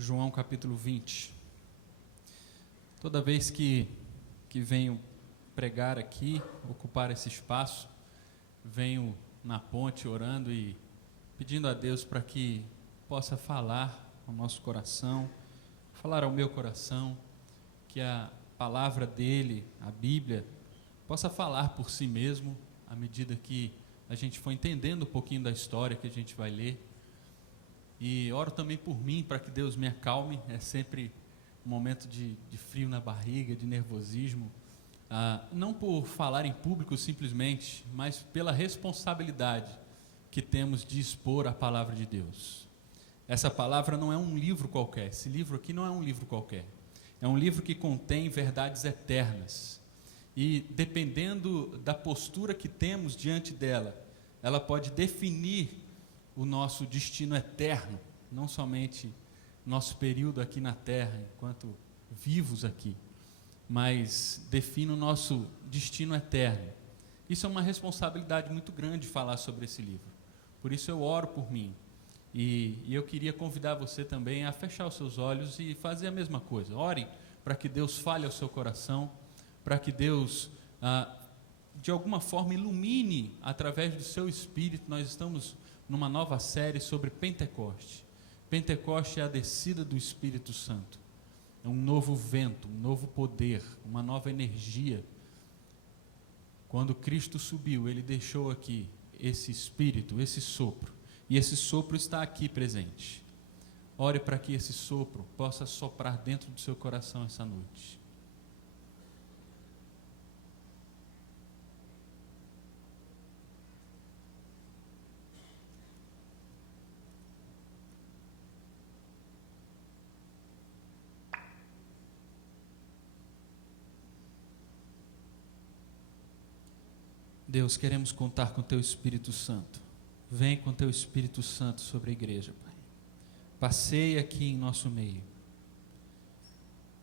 João capítulo 20. Toda vez que venho pregar aqui, ocupar esse espaço, venho na ponte orando e pedindo a Deus para que possa falar ao nosso coração, falar ao meu coração, que a palavra dele, a Bíblia, possa falar por si mesmo, à medida que a gente for entendendo um pouquinho da história que a gente vai ler. E oro também por mim, para que Deus me acalme. É sempre um momento de frio na barriga, de nervosismo, não por falar em público simplesmente, mas pela responsabilidade que temos de expor a palavra de Deus. Essa palavra não é um livro qualquer, esse livro aqui não é um livro qualquer, é um livro que contém verdades eternas, e dependendo da postura que temos diante dela, ela pode definir o nosso destino eterno, não somente nosso período aqui na terra, enquanto vivos aqui, mas define o nosso destino eterno. Isso é uma responsabilidade muito grande falar sobre esse livro, por isso eu oro por mim, e eu queria convidar você também a fechar os seus olhos e fazer a mesma coisa. Ore para que Deus fale ao seu coração, para que Deus, de alguma forma, ilumine através do seu Espírito. Nós estamos numa nova série sobre Pentecoste. Pentecoste é a descida do Espírito Santo, é um novo vento, um novo poder, uma nova energia. Quando Cristo subiu, Ele deixou aqui esse Espírito, esse sopro, e esse sopro está aqui presente. Ore para que esse sopro possa soprar dentro do seu coração essa noite. Deus, queremos contar com Teu Espírito Santo. Vem com Teu Espírito Santo sobre a igreja, Pai. Passeia aqui em nosso meio.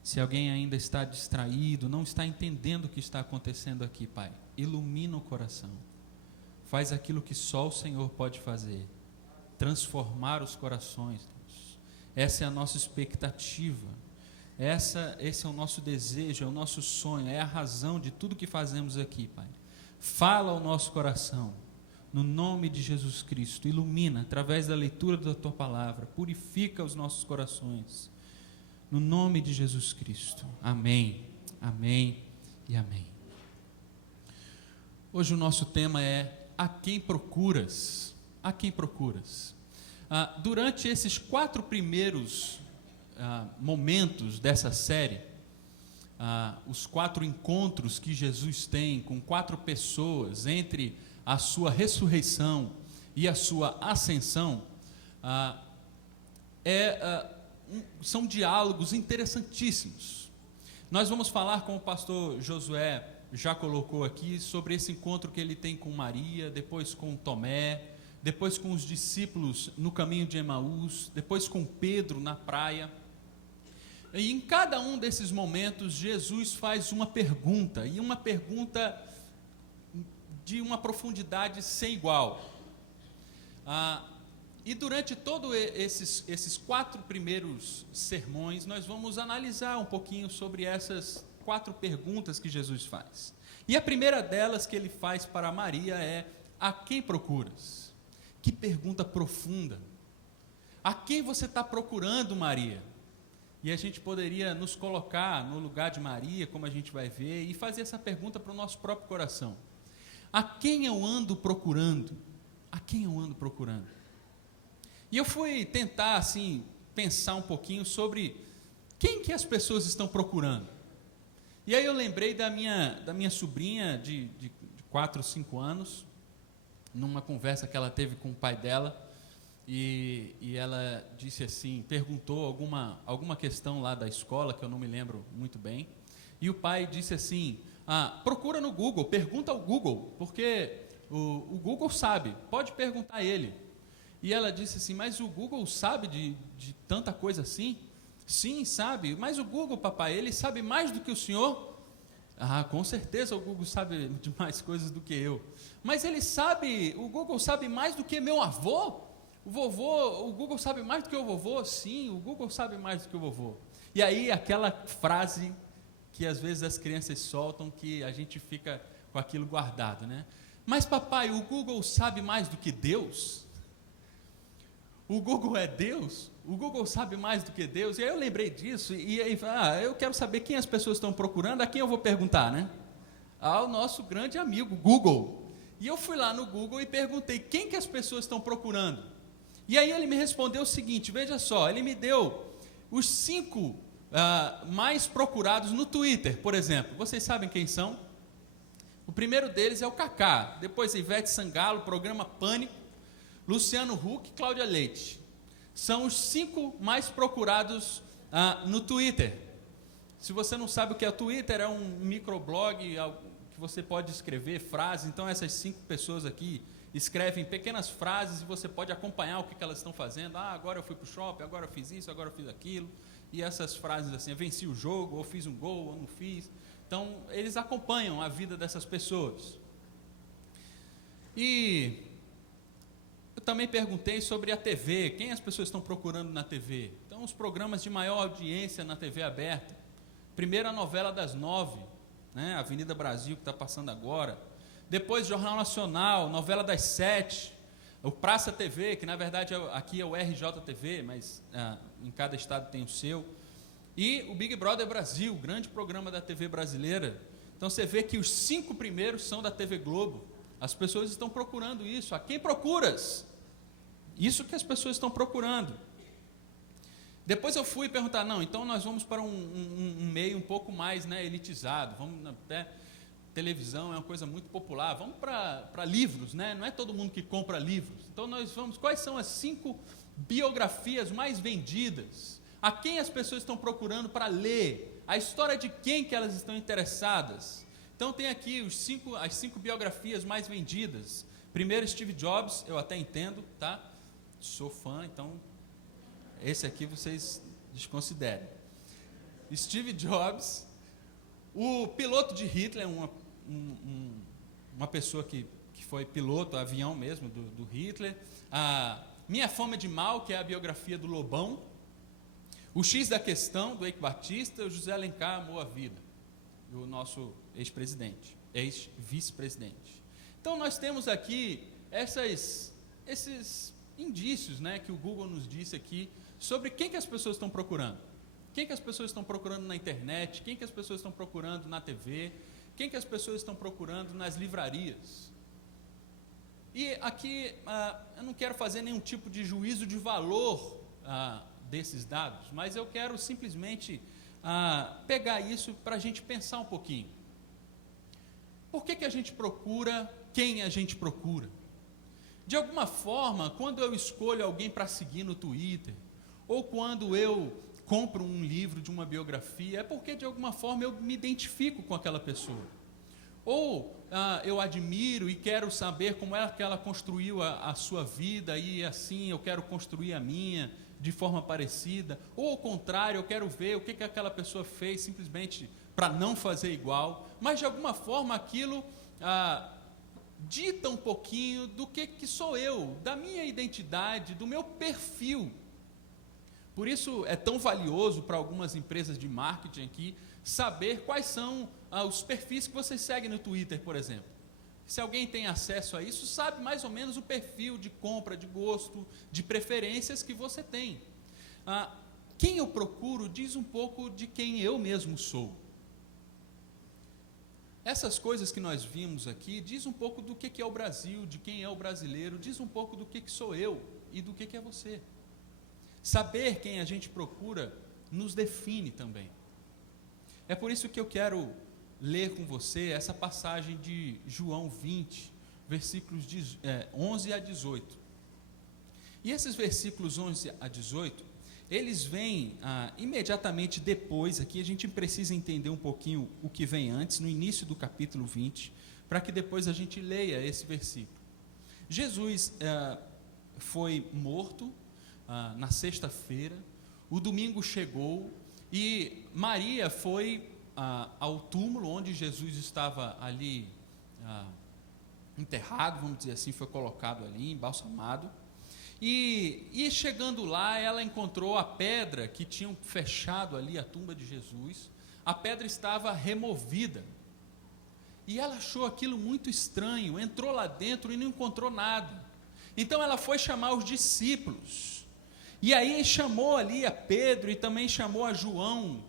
Se alguém ainda está distraído, não está entendendo o que está acontecendo aqui, Pai, ilumina o coração. Faz aquilo que só o Senhor pode fazer, transformar os corações, Deus. Essa é a nossa expectativa, esse é o nosso desejo, é o nosso sonho, é a razão de tudo que fazemos aqui, Pai. Fala ao nosso coração, no nome de Jesus Cristo, ilumina através da leitura da Tua palavra, purifica os nossos corações, no nome de Jesus Cristo. Amém, amém e amém. Hoje o nosso tema é: a quem procuras? A quem procuras? Durante esses 4 primeiros momentos dessa série, os 4 encontros que Jesus tem com 4 pessoas entre a sua ressurreição e a sua ascensão, são diálogos interessantíssimos. Nós vamos falar, como o pastor Josué já colocou aqui, sobre esse encontro que ele tem com Maria, depois com Tomé, depois com os discípulos no caminho de Emaús, depois com Pedro na praia. E em cada um desses momentos, Jesus faz uma pergunta, e uma pergunta de uma profundidade sem igual. E durante todos esses 4 primeiros sermões, nós vamos analisar um pouquinho sobre essas 4 perguntas que Jesus faz. E a primeira delas que ele faz para Maria é: a quem procuras? Que pergunta profunda. A quem você está procurando, Maria? E a gente poderia nos colocar no lugar de Maria, como a gente vai ver, e fazer essa pergunta para o nosso próprio coração: a quem eu ando procurando? A quem eu ando procurando? E eu fui tentar, assim, pensar um pouquinho sobre quem que as pessoas estão procurando. E aí eu lembrei da minha sobrinha de 4, 5 anos, numa conversa que ela teve com o pai dela, e ela disse assim, perguntou alguma questão lá da escola, que eu não me lembro muito bem, e o pai disse assim: procura no Google, pergunta ao Google, porque o Google sabe, pode perguntar a ele. E ela disse assim: mas o Google sabe de tanta coisa assim? Sim, sabe, mas o Google, papai, ele sabe mais do que o senhor? Com certeza o Google sabe de mais coisas do que eu. Mas o Google sabe mais do que meu avô? o Google sabe mais do que o vovô? Sim, o Google sabe mais do que o vovô. E aí aquela frase que às vezes as crianças soltam, que a gente fica com aquilo guardado, né? Mas papai, o Google sabe mais do que Deus? O Google é Deus? O Google sabe mais do que Deus? E aí eu lembrei disso, e aí eu quero saber quem as pessoas estão procurando, a quem eu vou perguntar, né? Ao nosso grande amigo, Google. E eu fui lá no Google e perguntei, quem que as pessoas estão procurando? E aí ele me respondeu o seguinte, veja só, ele me deu os 5 mais procurados no Twitter, por exemplo. Vocês sabem quem são? O primeiro deles é o Kaká, depois Ivete Sangalo, Programa Pânico, Luciano Huck e Cláudia Leite. São os 5 mais procurados no Twitter. Se você não sabe o que é o Twitter, é um microblog que você pode escrever frases. Então essas 5 pessoas aqui escrevem pequenas frases e você pode acompanhar o que elas estão fazendo. Agora eu fui para o shopping, agora eu fiz isso, agora eu fiz aquilo. E essas frases assim, eu venci o jogo, ou fiz um gol, ou não fiz. Então, eles acompanham a vida dessas pessoas. E eu também perguntei sobre a TV, quem as pessoas estão procurando na TV. Então, os programas de maior audiência na TV aberta. Primeiro, a novela das 9, né, Avenida Brasil, que está passando agora. Depois, Jornal Nacional, novela das 7, o Praça TV, que na verdade aqui é o RJTV, mas em cada estado tem o seu. E o Big Brother Brasil, grande programa da TV brasileira. Então você vê que os 5 primeiros são da TV Globo. As pessoas estão procurando isso. A quem procuras? Isso que as pessoas estão procurando. Depois eu fui perguntar, não, então nós vamos para um meio um pouco mais, né, elitizado. Vamos até... Televisão é uma coisa muito popular, vamos para livros, né? Não é todo mundo que compra livros. Então nós vamos, quais são as 5 biografias mais vendidas? A quem as pessoas estão procurando para ler? A história de quem que elas estão interessadas? Então tem aqui as 5 biografias mais vendidas. Primeiro, Steve Jobs, eu até entendo, tá? Sou fã, então esse aqui vocês desconsiderem. Steve Jobs, o piloto de Hitler, uma pessoa que foi piloto, avião mesmo, do Hitler. Minha Fama de Mal, que é a biografia do Lobão. O X da Questão, do Eike Batista. O José Alencar amou a vida, do nosso ex-presidente, ex-vice-presidente. Então nós temos aqui esses indícios, né, que o Google nos disse aqui, sobre quem que as pessoas estão procurando. Quem que as pessoas estão procurando na internet, quem que as pessoas estão procurando na TV, quem que as pessoas estão procurando nas livrarias. E aqui eu não quero fazer nenhum tipo de juízo de valor desses dados, mas eu quero simplesmente pegar isso para a gente pensar um pouquinho. Por que a gente procura quem a gente procura? De alguma forma, quando eu escolho alguém para seguir no Twitter, ou quando eu compro um livro de uma biografia, é porque de alguma forma eu me identifico com aquela pessoa. Ou eu admiro e quero saber como é que ela construiu a sua vida e assim eu quero construir a minha de forma parecida. Ou ao contrário, eu quero ver o que aquela pessoa fez simplesmente para não fazer igual. Mas de alguma forma aquilo dita um pouquinho do que sou eu, da minha identidade, do meu perfil. Por isso é tão valioso para algumas empresas de marketing aqui saber quais são os perfis que vocês seguem no Twitter, por exemplo. Se alguém tem acesso a isso, sabe mais ou menos o perfil de compra, de gosto, de preferências que você tem. Quem eu procuro diz um pouco de quem eu mesmo sou. Essas coisas que nós vimos aqui diz um pouco do que é o Brasil, de quem é o brasileiro, diz um pouco do que sou eu e do que é você. Saber quem a gente procura nos define também. É por isso que eu quero ler com você essa passagem de João 20, versículos 11 a 18. E esses versículos 11 a 18, eles vêm imediatamente depois, aqui a gente precisa entender um pouquinho o que vem antes, no início do capítulo 20, para que depois a gente leia esse versículo. Jesus foi morto na sexta-feira, o domingo chegou e Maria foi ao túmulo onde Jesus estava ali enterrado, vamos dizer assim, foi colocado ali, embalsamado, E chegando lá, ela encontrou a pedra que tinham fechado ali a tumba de Jesus. A pedra estava removida. E ela achou aquilo muito estranho, entrou lá dentro e não encontrou nada. Então ela foi chamar os discípulos. E aí chamou ali a Pedro e também chamou a João.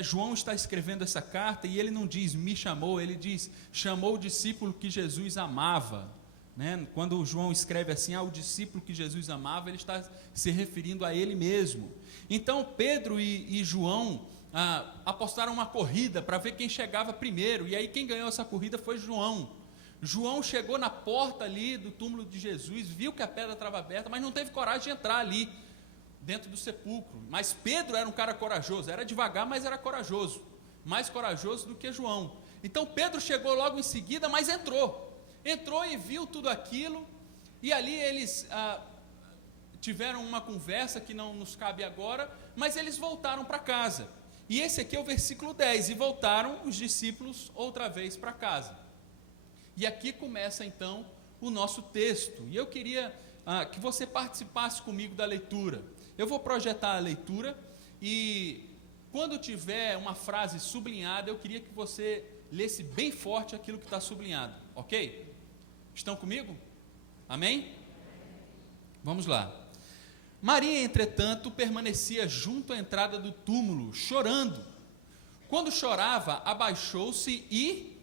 João está escrevendo essa carta e ele não diz me chamou, ele diz chamou o discípulo que Jesus amava. Quando o João escreve assim, o discípulo que Jesus amava, ele está se referindo a ele mesmo. Então Pedro e João apostaram uma corrida para ver quem chegava primeiro, e aí quem ganhou essa corrida foi João. João chegou na porta ali do túmulo de Jesus, viu que a pedra estava aberta, mas não teve coragem de entrar ali dentro do sepulcro. Mas Pedro era um cara corajoso, era devagar, mas era corajoso, mais corajoso do que João. Então Pedro chegou logo em seguida, mas entrou e viu tudo aquilo, e ali eles tiveram uma conversa que não nos cabe agora, mas eles voltaram para casa. E esse aqui é o versículo 10, e voltaram os discípulos outra vez para casa. E aqui começa então o nosso texto, e eu queria que você participasse comigo da leitura. Eu vou projetar a leitura, e quando tiver uma frase sublinhada, eu queria que você lesse bem forte aquilo que está sublinhado, ok? Estão comigo? Amém? Vamos lá. Maria, entretanto, permanecia junto à entrada do túmulo, chorando. Quando chorava, abaixou-se e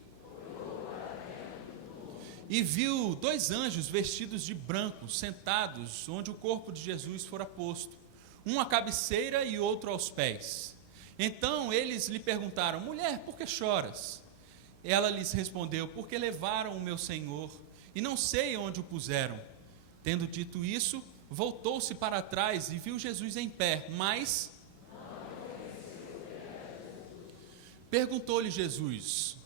viu 2 anjos vestidos de branco, sentados onde o corpo de Jesus fora posto, um à cabeceira e outro aos pés. Então eles lhe perguntaram: mulher, por que choras? Ela lhes respondeu: porque levaram o meu Senhor e não sei onde o puseram. Tendo dito isso, voltou-se para trás e viu Jesus em pé, mas perguntou-lhe Jesus.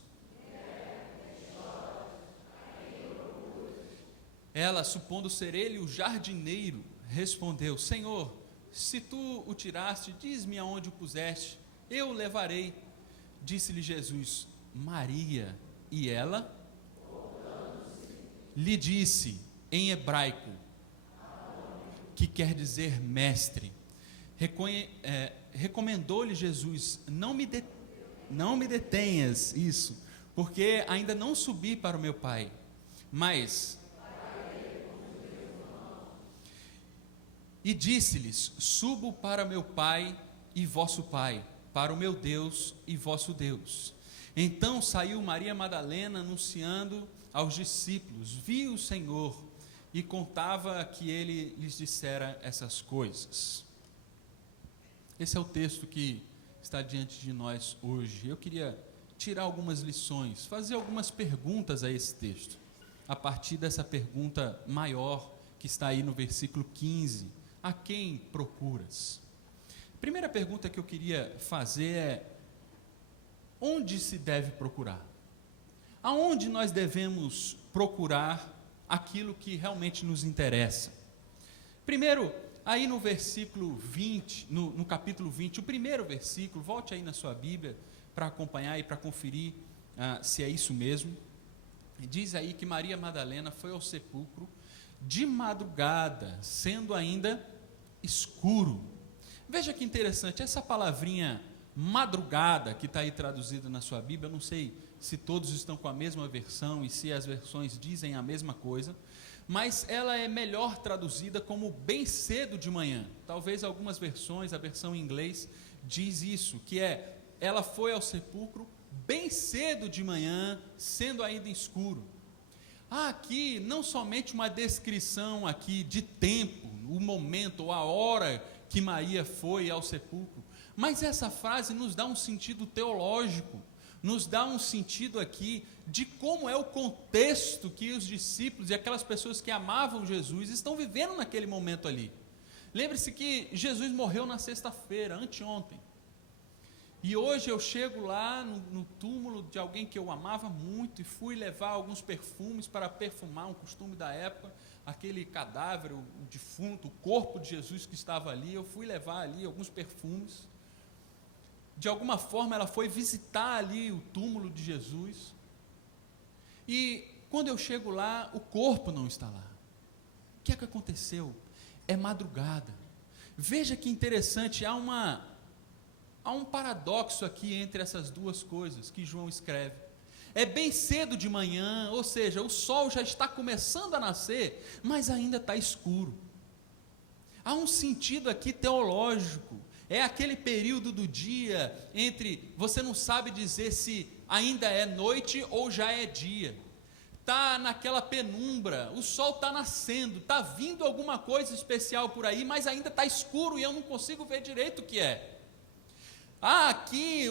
Ela, supondo ser ele o jardineiro, respondeu: Senhor, se tu o tiraste, diz-me aonde o puseste, eu o levarei. Disse-lhe Jesus: Maria. E ela lhe disse em hebraico, que quer dizer mestre. Recomendou-lhe Jesus: não me detenhas isso, porque ainda não subi para o meu Pai, mas... E disse-lhes: subo para meu Pai e vosso Pai, para o meu Deus e vosso Deus. Então saiu Maria Madalena anunciando aos discípulos: vi o Senhor, e contava que ele lhes dissera essas coisas. Esse é o texto que está diante de nós hoje. Eu queria tirar algumas lições, fazer algumas perguntas a esse texto, a partir dessa pergunta maior que está aí no versículo 15: a quem procuras? A primeira pergunta que eu queria fazer é: onde se deve procurar? Aonde nós devemos procurar aquilo que realmente nos interessa? Primeiro, aí no versículo 20, no capítulo 20, o primeiro versículo, volte aí na sua Bíblia para acompanhar e para conferir se é isso mesmo. Diz aí que Maria Madalena foi ao sepulcro de madrugada, sendo ainda escuro. Veja que interessante, essa palavrinha madrugada que está aí traduzida na sua Bíblia, eu não sei se todos estão com a mesma versão e se as versões dizem a mesma coisa, mas ela é melhor traduzida como bem cedo de manhã. Talvez algumas versões, a versão em inglês diz isso, que é: ela foi ao sepulcro bem cedo de manhã, sendo ainda escuro. Há aqui não somente uma descrição aqui de tempo, o momento ou a hora que Maria foi ao sepulcro, mas essa frase nos dá um sentido teológico, nos dá um sentido aqui de como é o contexto que os discípulos e aquelas pessoas que amavam Jesus estão vivendo naquele momento ali. Lembre-se que Jesus morreu na sexta-feira, anteontem. E hoje eu chego lá no túmulo de alguém que eu amava muito e fui levar alguns perfumes para perfumar, um costume da época, aquele cadáver, o defunto, o corpo de Jesus que estava ali, eu fui levar ali alguns perfumes. De alguma forma ela foi visitar ali o túmulo de Jesus, e quando eu chego lá, o corpo não está lá. O que é que aconteceu? é madrugada. Veja que interessante, há um paradoxo aqui entre essas duas coisas que João escreve. É bem cedo de manhã, ou seja, o sol já está começando a nascer, mas ainda está escuro. Há um sentido aqui teológico, é aquele período do dia entre, você não sabe dizer se ainda é noite ou já é dia. Está naquela penumbra, o sol está nascendo, está vindo alguma coisa especial por aí, mas ainda está escuro e eu não consigo ver direito o que é. Há aqui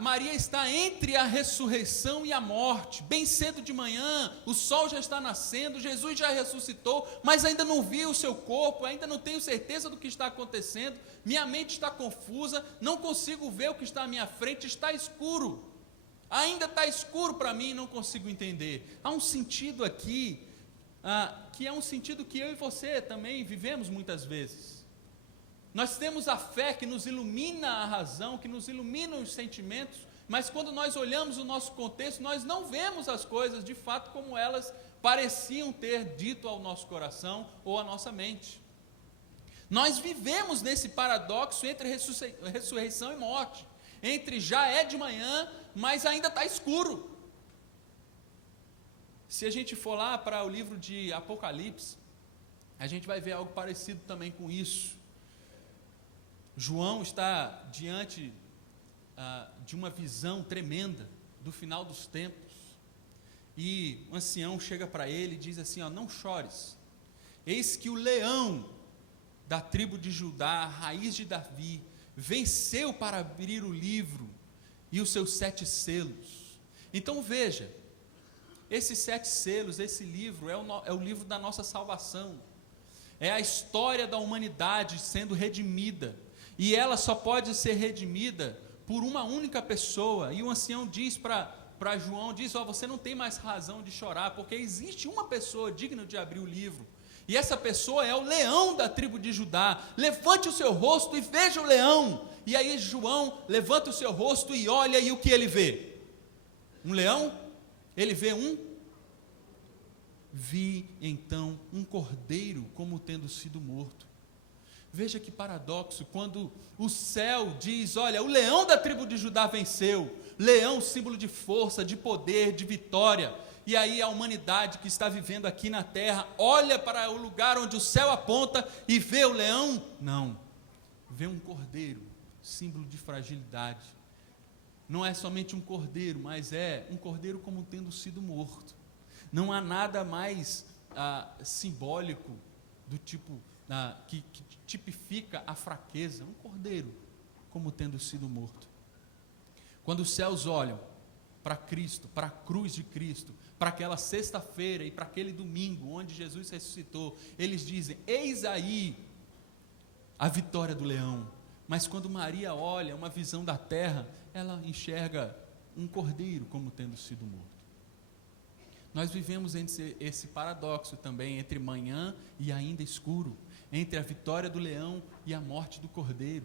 Maria está entre a ressurreição e a morte, bem cedo de manhã, o sol já está nascendo, Jesus já ressuscitou, mas ainda não vi o seu corpo, ainda não tenho certeza do que está acontecendo, minha mente está confusa, não consigo ver o que está à minha frente, está escuro, ainda está escuro para mim, não consigo entender. Há um sentido aqui, que é um sentido que eu e você também vivemos muitas vezes. Nós temos a fé que nos ilumina a razão, que nos ilumina os sentimentos, mas quando nós olhamos o nosso contexto, nós não vemos as coisas de fato como elas pareciam ter dito ao nosso coração ou à nossa mente. Nós vivemos nesse paradoxo entre ressurreição e morte, entre já é de manhã, mas ainda está escuro. Se a gente for lá para o livro de Apocalipse, a gente vai ver algo parecido também com isso. João está diante de uma visão tremenda do final dos tempos, e um ancião chega para ele e diz assim, não chores, eis que o leão da tribo de Judá, a raiz de Davi, venceu para abrir o livro e os seus 7 selos. Então veja, esses 7 selos, esse livro é o livro da nossa salvação, é a história da humanidade sendo redimida, e ela só pode ser redimida por uma única pessoa. E o ancião diz para João, você não tem mais razão de chorar, porque existe uma pessoa digna de abrir o livro, e essa pessoa é o leão da tribo de Judá. Levante o seu rosto e veja o leão. E aí João levanta o seu rosto e olha, e o que ele vê? Um leão? Ele vê vi então um cordeiro como tendo sido morto. Veja que paradoxo, quando o céu diz, olha, o leão da tribo de Judá venceu, leão, símbolo de força, de poder, de vitória, e aí a humanidade que está vivendo aqui na terra, olha para o lugar onde o céu aponta e vê o leão? Não, vê um cordeiro, símbolo de fragilidade. Não é somente um cordeiro, mas é um cordeiro como tendo sido morto. Não há nada mais simbólico do tipo que tipifica a fraqueza, um cordeiro como tendo sido morto. Quando os céus olham para Cristo, para a cruz de Cristo, para aquela sexta-feira e para aquele domingo onde Jesus ressuscitou, eles dizem, eis aí a vitória do leão. Mas quando Maria olha uma visão da terra, ela enxerga um cordeiro como tendo sido morto. Nós vivemos esse paradoxo também entre manhã e ainda escuro, entre a vitória do leão e a morte do cordeiro.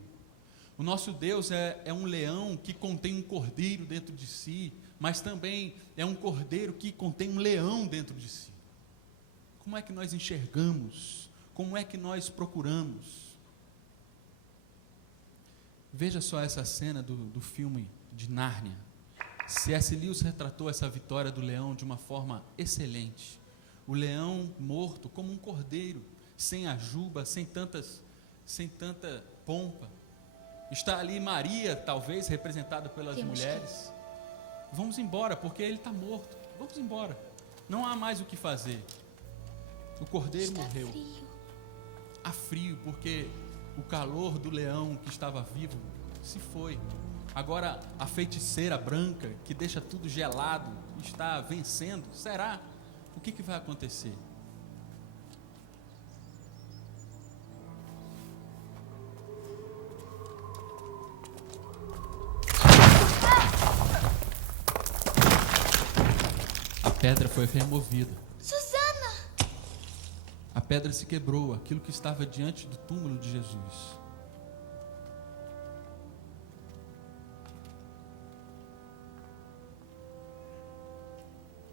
O nosso Deus é um leão que contém um cordeiro dentro de si, mas também é um cordeiro que contém um leão dentro de si. Como é que nós enxergamos? Como é que nós procuramos? Veja só essa cena do filme de Nárnia. C.S. Lewis retratou essa vitória do leão de uma forma excelente. O leão morto como um cordeiro, sem a juba, sem tanta pompa. Está ali Maria, talvez representada pelas mulheres. Vamos embora, porque ele está morto. Vamos embora. Não há mais o que fazer. O cordeiro morreu. Há frio, porque o calor do leão que estava vivo se foi. Agora a feiticeira branca, que deixa tudo gelado, está vencendo. Será? O que vai acontecer? A pedra foi removida. Susana! A pedra se quebrou, aquilo que estava diante do túmulo de Jesus.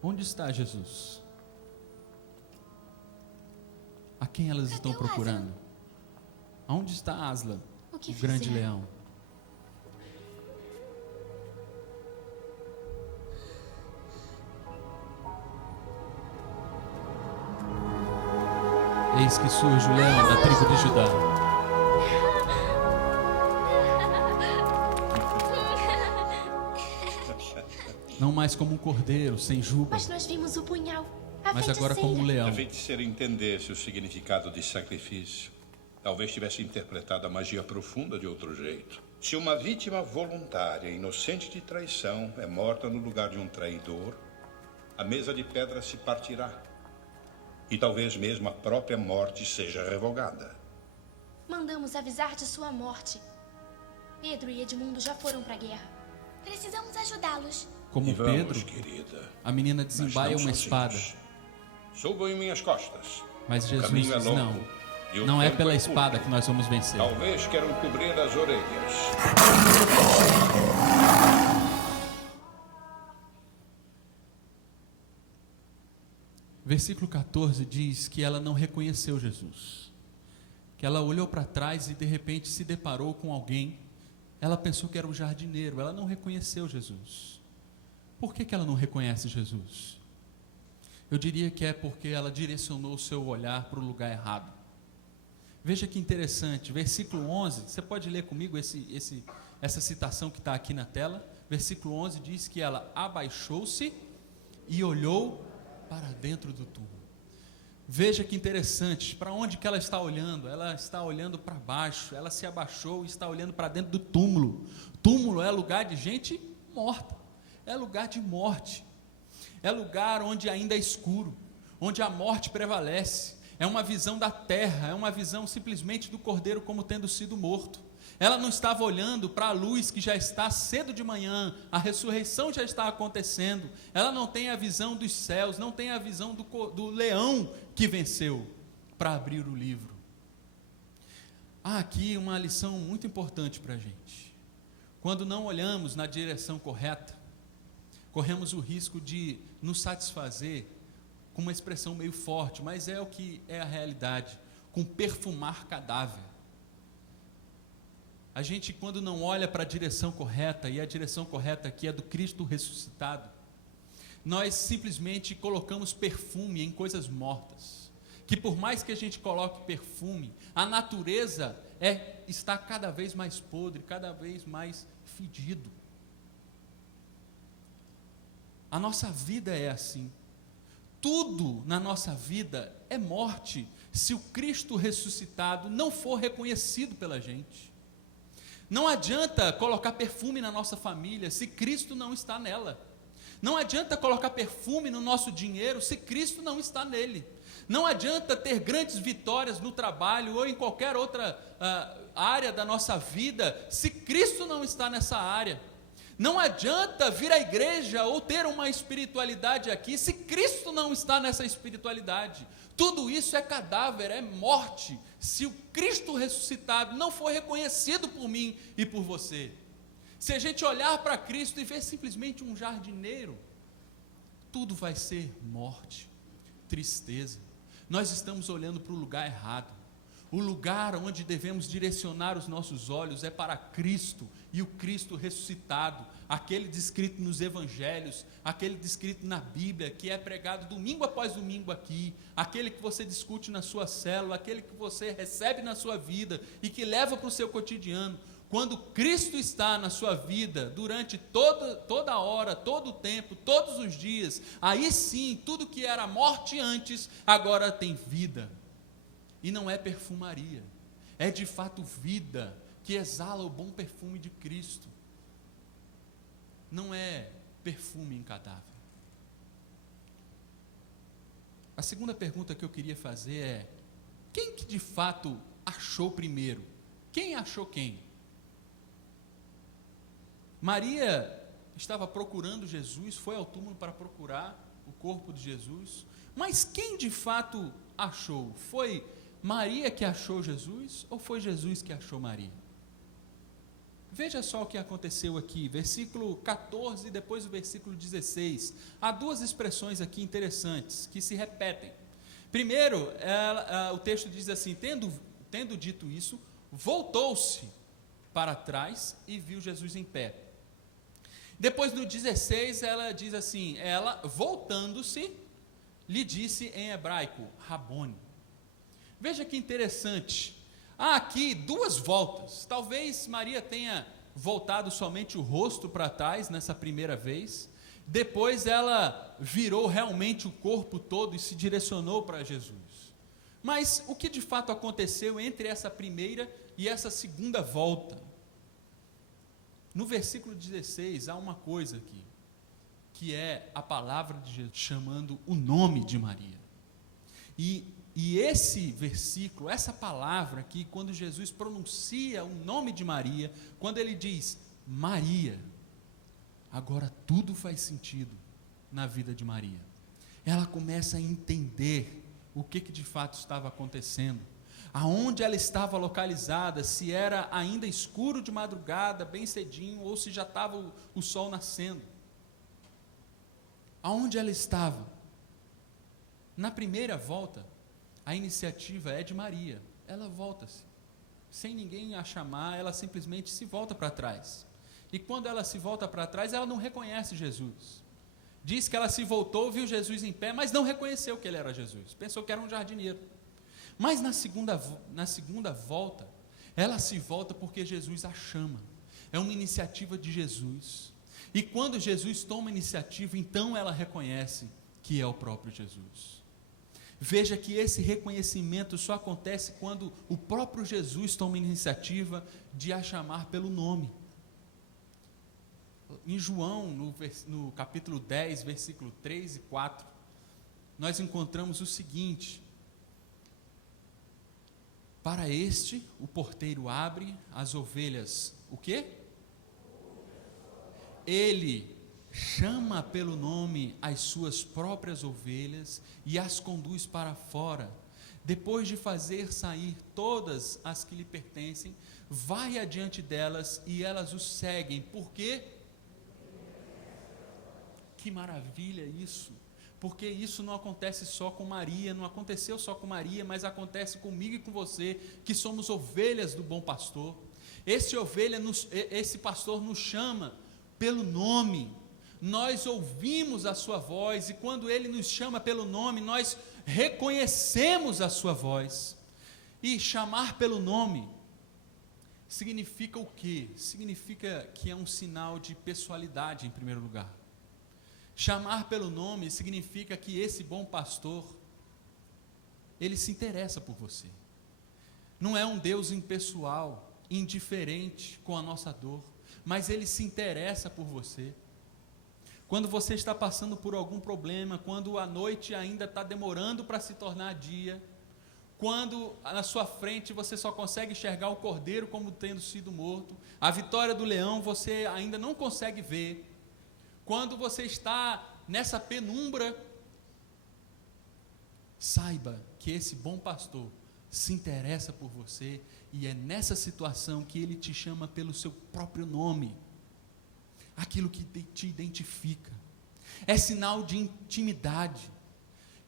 Onde está Jesus? quem elas estão procurando? Aonde está Aslan, o grande leão? Eis que surge o leão da tribo de Judá. Não mais como um cordeiro, sem juba. Mas nós vimos o punhal. Mas agora como um leão. A feiticeira entendesse o significado de sacrifício. Talvez tivesse interpretado a magia profunda de outro jeito. Se uma vítima voluntária, inocente de traição, é morta no lugar de um traidor, a mesa de pedra se partirá. E talvez mesmo a própria morte seja revogada. Mandamos avisar de sua morte. Pedro e Edmundo já foram para a guerra. Precisamos ajudá-los. Como vamos, Pedro, querida. A menina desembaia uma espada. Subam em minhas costas. Mas Jesus diz, longo, não é pela espada que nós vamos vencer. Talvez queiram cobrir as orelhas. Versículo 14 diz que ela não reconheceu Jesus. Que ela olhou para trás e de repente se deparou com alguém. Ela pensou que era um jardineiro, ela não reconheceu Jesus. Por que ela não reconhece Jesus? Eu diria que é porque ela direcionou o seu olhar para o lugar errado. Veja que interessante, versículo 11, você pode ler comigo essa citação que está aqui na tela? Versículo 11 diz que ela abaixou-se e olhou para dentro do túmulo. Veja que interessante, para onde que ela está olhando? Ela está olhando para baixo, ela se abaixou e está olhando para dentro do túmulo. Túmulo é lugar de gente morta, é lugar de morte, é lugar onde ainda é escuro, onde a morte prevalece, é uma visão da terra, é uma visão simplesmente do cordeiro como tendo sido morto. Ela não estava olhando para a luz que já está cedo de manhã, a ressurreição já está acontecendo. Ela não tem a visão dos céus, não tem a visão do leão que venceu para abrir o livro. Há aqui uma lição muito importante para a gente. Quando não olhamos na direção correta, corremos o risco de nos satisfazer com uma expressão meio forte, mas é o que é a realidade, com perfumar cadáver. A gente, quando não olha para a direção correta, e a direção correta aqui é do Cristo ressuscitado, nós simplesmente colocamos perfume em coisas mortas, que por mais que a gente coloque perfume, a natureza está cada vez mais podre, cada vez mais fedido. A nossa vida é assim. Tudo na nossa vida é morte, se o Cristo ressuscitado não for reconhecido pela gente. Não adianta colocar perfume na nossa família se Cristo não está nela. Não adianta colocar perfume no nosso dinheiro se Cristo não está nele. Não adianta ter grandes vitórias no trabalho ou em qualquer outra área da nossa vida se Cristo não está nessa área. Não adianta vir à igreja ou ter uma espiritualidade aqui se Cristo não está nessa espiritualidade. Tudo isso é cadáver, é morte, se o Cristo ressuscitado não for reconhecido por mim e por você. Se a gente olhar para Cristo e ver simplesmente um jardineiro, tudo vai ser morte, tristeza. Nós estamos olhando para o lugar errado. O lugar onde devemos direcionar os nossos olhos é para Cristo e o Cristo ressuscitado, aquele descrito nos evangelhos, aquele descrito na Bíblia, que é pregado domingo após domingo aqui, aquele que você discute na sua célula, aquele que você recebe na sua vida e que leva para o seu cotidiano. Quando Cristo está na sua vida, durante toda hora, todo o tempo, todos os dias, aí sim, tudo que era morte antes, agora tem vida. E não é perfumaria, é de fato vida, que exala o bom perfume de Cristo. Não é perfume em cadáver. A segunda pergunta que eu queria fazer é: quem que de fato achou primeiro? Quem achou quem? Maria estava procurando Jesus, foi ao túmulo para procurar o corpo de Jesus, mas quem de fato achou? Foi Maria que achou Jesus ou foi Jesus que achou Maria? Veja só o que aconteceu aqui, versículo 14 e depois o versículo 16. Há duas expressões aqui interessantes que se repetem. Primeiro, o texto diz assim: tendo dito isso, voltou-se para trás e viu Jesus em pé. Depois, no 16, ela diz assim: ela, voltando-se, lhe disse em hebraico, Rabone. Veja que interessante, há aqui duas voltas. Talvez Maria tenha voltado somente o rosto para trás nessa primeira vez, depois ela virou realmente o corpo todo e se direcionou para Jesus. Mas o que de fato aconteceu entre essa primeira e essa segunda volta? No versículo 16 há uma coisa aqui, que é a palavra de Jesus chamando o nome de Maria. E esse versículo, essa palavra aqui, quando Jesus pronuncia o nome de Maria, quando ele diz Maria, agora tudo faz sentido na vida de Maria. Ela começa a entender o que de fato estava acontecendo, aonde ela estava localizada, se era ainda escuro de madrugada, bem cedinho, ou se já estava o sol nascendo. Aonde ela estava? Na primeira volta, a iniciativa é de Maria. Ela volta-se, sem ninguém a chamar, ela simplesmente se volta para trás. E quando ela se volta para trás, ela não reconhece Jesus. Diz que ela se voltou, viu Jesus em pé, mas não reconheceu que ele era Jesus. Pensou que era um jardineiro. Mas na segunda volta, ela se volta porque Jesus a chama. É uma iniciativa de Jesus. E quando Jesus toma iniciativa, então ela reconhece que é o próprio Jesus. Veja que esse reconhecimento só acontece quando o próprio Jesus toma a iniciativa de a chamar pelo nome. Em João, no capítulo 10, versículo 3 e 4, nós encontramos o seguinte: para este, o porteiro abre, as ovelhas, o quê? Ele chama pelo nome as suas próprias ovelhas e as conduz para fora. Depois de fazer sair todas as que lhe pertencem, vai adiante delas e elas o seguem. Por quê? Que maravilha isso! Porque isso não acontece só com Maria, não aconteceu só com Maria, mas acontece comigo e com você, que somos ovelhas do bom pastor. Esse pastor nos chama pelo nome. Nós ouvimos a sua voz, e quando ele nos chama pelo nome, nós reconhecemos a sua voz. E chamar pelo nome significa o quê? Significa que é um sinal de pessoalidade, em primeiro lugar. Chamar pelo nome significa que esse bom pastor, ele se interessa por você. Não é um Deus impessoal, indiferente com a nossa dor, mas ele se interessa por você. Quando você está passando por algum problema, quando a noite ainda está demorando para se tornar dia, quando na sua frente você só consegue enxergar o cordeiro como tendo sido morto, a vitória do leão você ainda não consegue ver, quando você está nessa penumbra, saiba que esse bom pastor se interessa por você, e é nessa situação que ele te chama pelo seu próprio nome, aquilo que te identifica, é sinal de intimidade,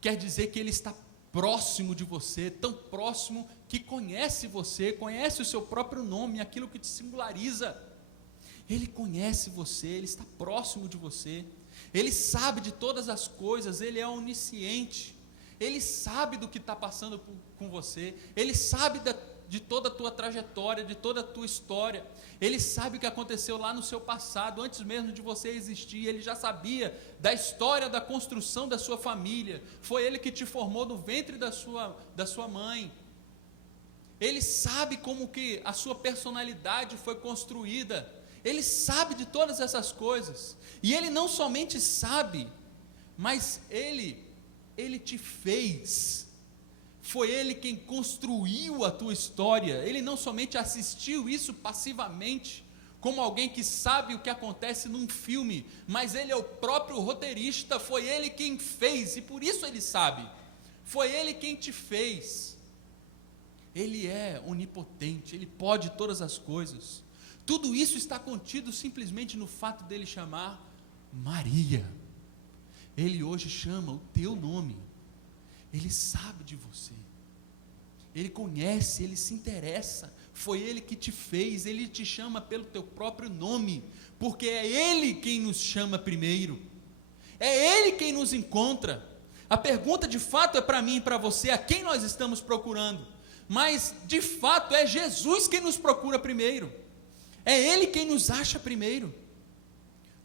quer dizer que ele está próximo de você, tão próximo que conhece você, conhece o seu próprio nome, aquilo que te singulariza. Ele conhece você, ele está próximo de você, ele sabe de todas as coisas, ele é onisciente, ele sabe do que está passando com você, ele sabe de toda a tua trajetória, de toda a tua história, ele sabe o que aconteceu lá no seu passado, antes mesmo de você existir, ele já sabia da história da construção da sua família, foi ele que te formou no ventre da sua mãe, ele sabe como que a sua personalidade foi construída, ele sabe de todas essas coisas, e ele não somente sabe, mas ele te fez, foi ele quem construiu a tua história, ele não somente assistiu isso passivamente, como alguém que sabe o que acontece num filme, mas ele é o próprio roteirista, foi ele quem fez, e por isso ele sabe, foi ele quem te fez, ele é onipotente, ele pode todas as coisas, tudo isso está contido simplesmente no fato dele chamar Maria. Ele hoje chama o teu nome, Ele sabe de você, Ele conhece, Ele se interessa, foi Ele que te fez, Ele te chama pelo teu próprio nome, porque é Ele quem nos chama primeiro, é Ele quem nos encontra. A pergunta de fato é para mim e para você, a quem nós estamos procurando, mas de fato é Jesus quem nos procura primeiro, é Ele quem nos acha primeiro.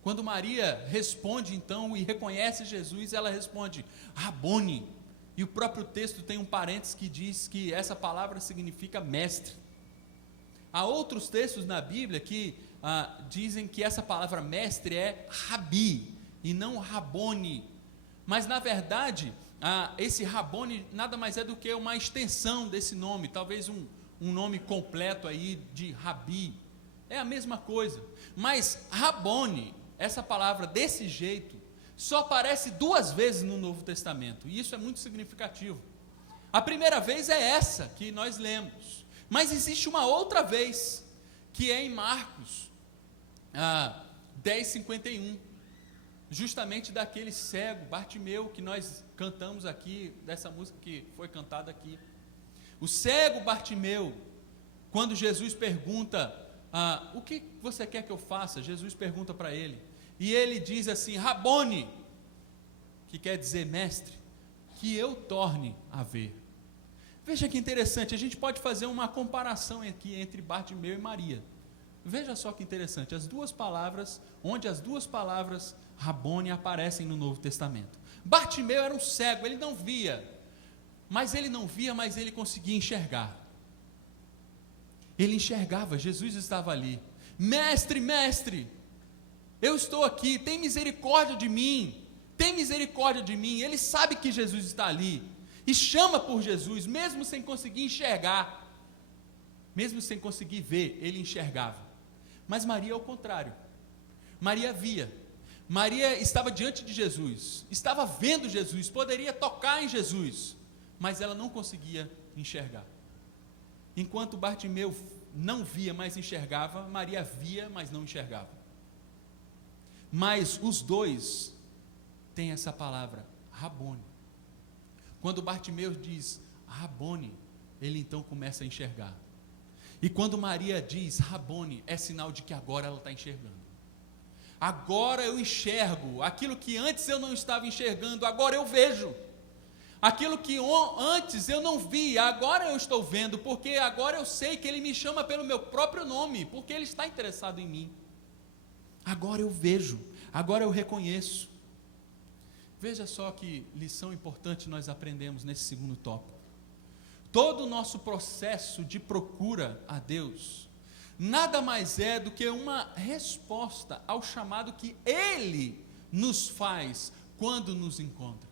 Quando Maria responde então e reconhece Jesus, ela responde, Rabone, e o próprio texto tem um parênteses que diz que essa palavra significa mestre. Há outros textos na Bíblia que dizem que essa palavra mestre é Rabi, e não Rabone, mas na verdade, esse Rabone nada mais é do que uma extensão desse nome, talvez um nome completo aí de Rabi, é a mesma coisa, mas Rabone, essa palavra desse jeito, só aparece 2 vezes no Novo Testamento, e isso é muito significativo. A primeira vez é essa que nós lemos, mas existe uma outra vez, que é em Marcos 10:51, justamente daquele cego, Bartimeu, que nós cantamos aqui, dessa música que foi cantada aqui. O cego Bartimeu, quando Jesus pergunta, o que você quer que eu faça? Jesus pergunta para ele, e ele diz assim, Rabone, que quer dizer mestre, que eu torne a ver. Veja que interessante, a gente pode fazer uma comparação aqui entre Bartimeu e Maria. Veja só que interessante, as duas palavras, onde as duas palavras Rabone aparecem no Novo Testamento. Bartimeu era um cego, ele não via, mas ele conseguia enxergar. Ele enxergava, Jesus estava ali. Mestre, mestre, eu estou aqui, tem misericórdia de mim, tem misericórdia de mim. Ele sabe que Jesus está ali, e chama por Jesus, mesmo sem conseguir enxergar, mesmo sem conseguir ver, ele enxergava. Mas Maria ao contrário, Maria via, Maria estava diante de Jesus, estava vendo Jesus, poderia tocar em Jesus, mas ela não conseguia enxergar. Enquanto Bartimeu não via, mas enxergava, Maria via, mas não enxergava. Mas os dois têm essa palavra, Rabone. Quando Bartimeu diz Rabone, ele então começa a enxergar. E quando Maria diz Rabone, é sinal de que agora ela está enxergando. Agora eu enxergo, aquilo que antes eu não estava enxergando, agora eu vejo. Aquilo que antes eu não via, agora eu estou vendo, porque agora eu sei que Ele me chama pelo meu próprio nome, porque Ele está interessado em mim. Agora eu vejo, agora eu reconheço. Veja só que lição importante nós aprendemos nesse segundo tópico. Todo o nosso processo de procura a Deus nada mais é do que uma resposta ao chamado que Ele nos faz quando nos encontra.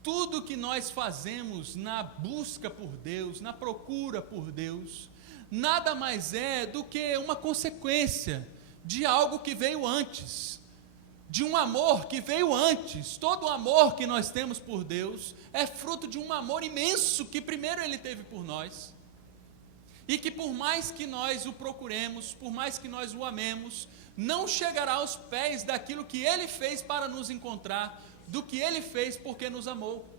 Tudo que nós fazemos na busca por Deus, na procura por Deus, nada mais é do que uma consequência de algo que veio antes, de um amor que veio antes. Todo o amor que nós temos por Deus é fruto de um amor imenso que primeiro Ele teve por nós, e que por mais que nós o procuremos, por mais que nós o amemos, não chegará aos pés daquilo que Ele fez para nos encontrar, do que Ele fez porque nos amou.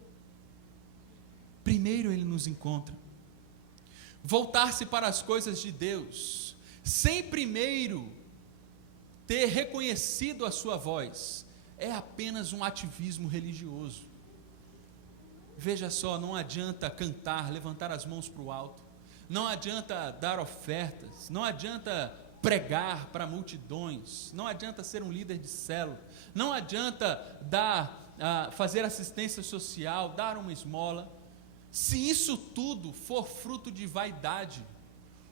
Primeiro Ele nos encontra. Voltar-se para as coisas de Deus, sem primeiro ter reconhecido a sua voz, é apenas um ativismo religioso. Veja só, não adianta cantar, levantar as mãos para o alto, não adianta dar ofertas, não adianta pregar para multidões, não adianta ser um líder de célula, não adianta fazer assistência social, dar uma esmola, se isso tudo for fruto de vaidade,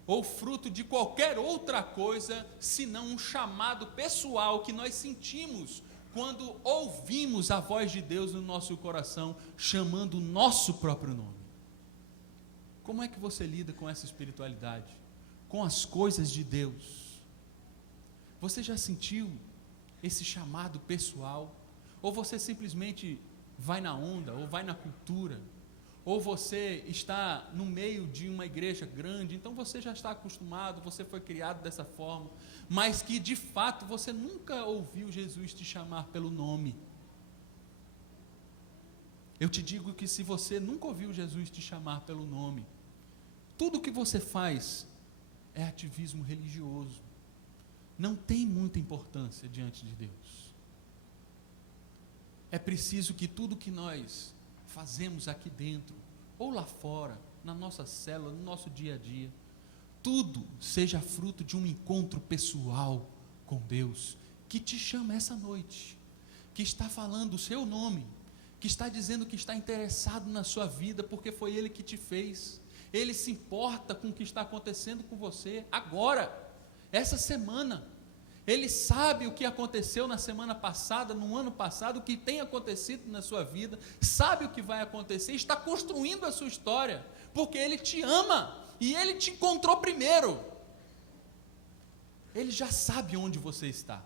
ou fruto de qualquer outra coisa, senão um chamado pessoal que nós sentimos quando ouvimos a voz de Deus no nosso coração, chamando o nosso próprio nome. Como é que você lida com essa espiritualidade? Com as coisas de Deus? Você já sentiu esse chamado pessoal? Ou você simplesmente vai na onda, ou vai na cultura? Ou você está no meio de uma igreja grande, então você já está acostumado, você foi criado dessa forma, mas que de fato você nunca ouviu Jesus te chamar pelo nome. Eu te digo que se você nunca ouviu Jesus te chamar pelo nome, tudo que você faz é ativismo religioso. Não tem muita importância diante de Deus. É preciso que tudo que nós fazemos aqui dentro, ou lá fora, na nossa célula, no nosso dia a dia, tudo seja fruto de um encontro pessoal com Deus, que te chama essa noite, que está falando o seu nome, que está dizendo que está interessado na sua vida, porque foi Ele que te fez. Ele se importa com o que está acontecendo com você agora, essa semana. Ele sabe o que aconteceu na semana passada, no ano passado, o que tem acontecido na sua vida, sabe o que vai acontecer, está construindo a sua história, porque Ele te ama, e Ele te encontrou primeiro. Ele já sabe onde você está.